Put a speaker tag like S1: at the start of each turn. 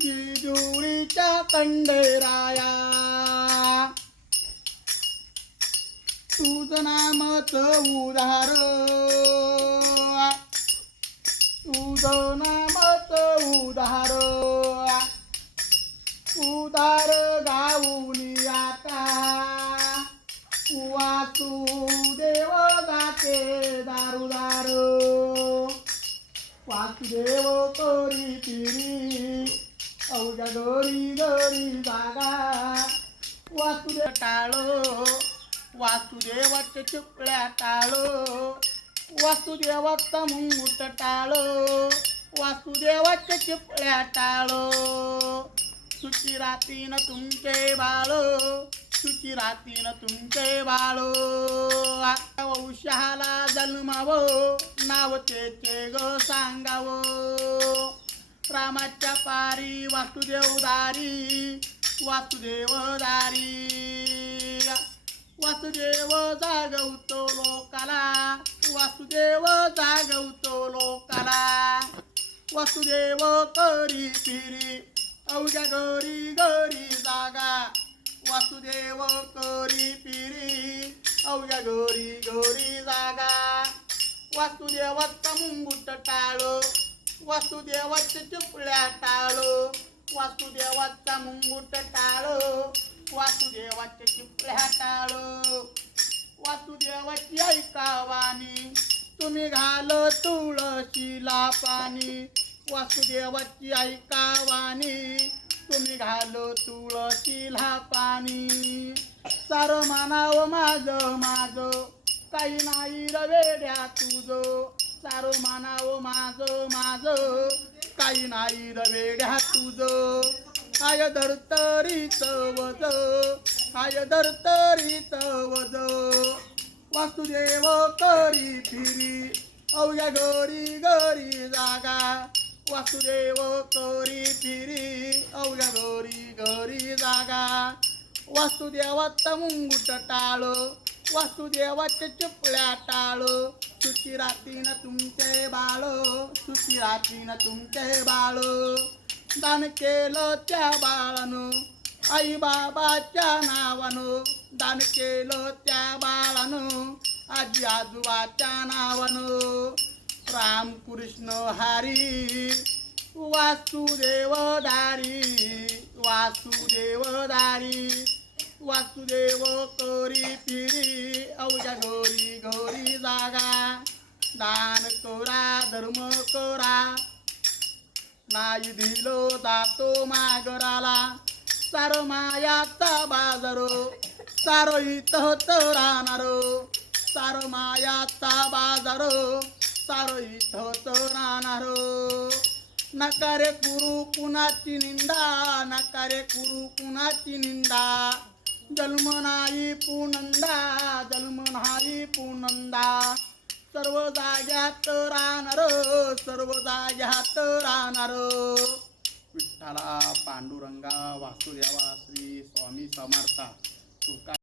S1: जिजुरीच्या कंडेराया तुझ नामच उदार. तुझ नामच उदार. उदार गाऊनी आता. वाचू देव जाते दारुदार. वासुदेव करी पिरी तुझ्या गरी गरी जागा वासुदेव टाळो वासुदेवाच्या चुकल्या टाळो. वासुदेवाचा मुंगूट टाळो वासुदेवाच्या चिपळ्या टाळो. सुची रातीन तुमचे बाळो सुची रातीन तुमचे बाळो. आता वंशाला जन्मावो नाव त्याचे ग सांगावं. रामाच्या पारी वासुदेव दारी वासुदेव दारी. वासुदेव जागवतो लोकाला वासुदेव जागवतो लोकाला. वासुदेव करी फिरी अवघ्या गरी गरी जागा. वासुदेव करी फिरी अवघ्या गरी गरी जागा. वासुदेवाचा मुंगुट टाळो वासुदेवाच्या चुपल्या टाळो वासुदेवाचा मुंगूट टाळो वासुदेवाच्या चिपल्या टाळो. वासुदेवाची ऐकावानी तुम्ही घाल तुळशीला पाणी. वासुदेवाची ऐकावानी तुम्ही घाल तुळशीला पाणी. सारं मानाव माझ माझ काही नाही रवेड्या तुझं. सारो मानाव माझ माझ. काही नाही रवेड्या तुझ. काय धरतरी चवज काय धरतरी चवज वासुदेव करी फिरी. अवघ्या घरी घरी जागा. वासुदेव करी फिरी. अवघ्या घरी घरी जागा. वासुदेवात मुंगुट टाळो. वासुदेवाचे चुपल्या टाळो. सुखी रातीन तुमचे बाळो. सुखी रातीन तुमचे बाळो. दान केलं त्या बाळानं. आई बाबाच्या नावानं. दान केलं त्या बाळानं. आजी आजोबाच्या नावानं. रामकृष्ण हरी. वासुदेव दारी. वासुदेव कोरी पिरी औजा फिरी घोरी घोरी जागा. दान कोरा धर्म कोरा. नाही दिलो जातो मागराला. सार मायाचा बाजारो सारो इथंच राहणारो. सार मायाचा बाजारो सारो इथंच राहणारो. नकारे कुरु कुणाची निंदा नकारे कुरु कुणाची निंदा. जन्मनाई पुनंदा जन्मनाई पुनंदा. सर्व जाग्यात राहणार सर्व जाग्यात राहणार. विठ्ठला पांडुरंगा वासुदेवा श्री स्वामी समर्था. तुका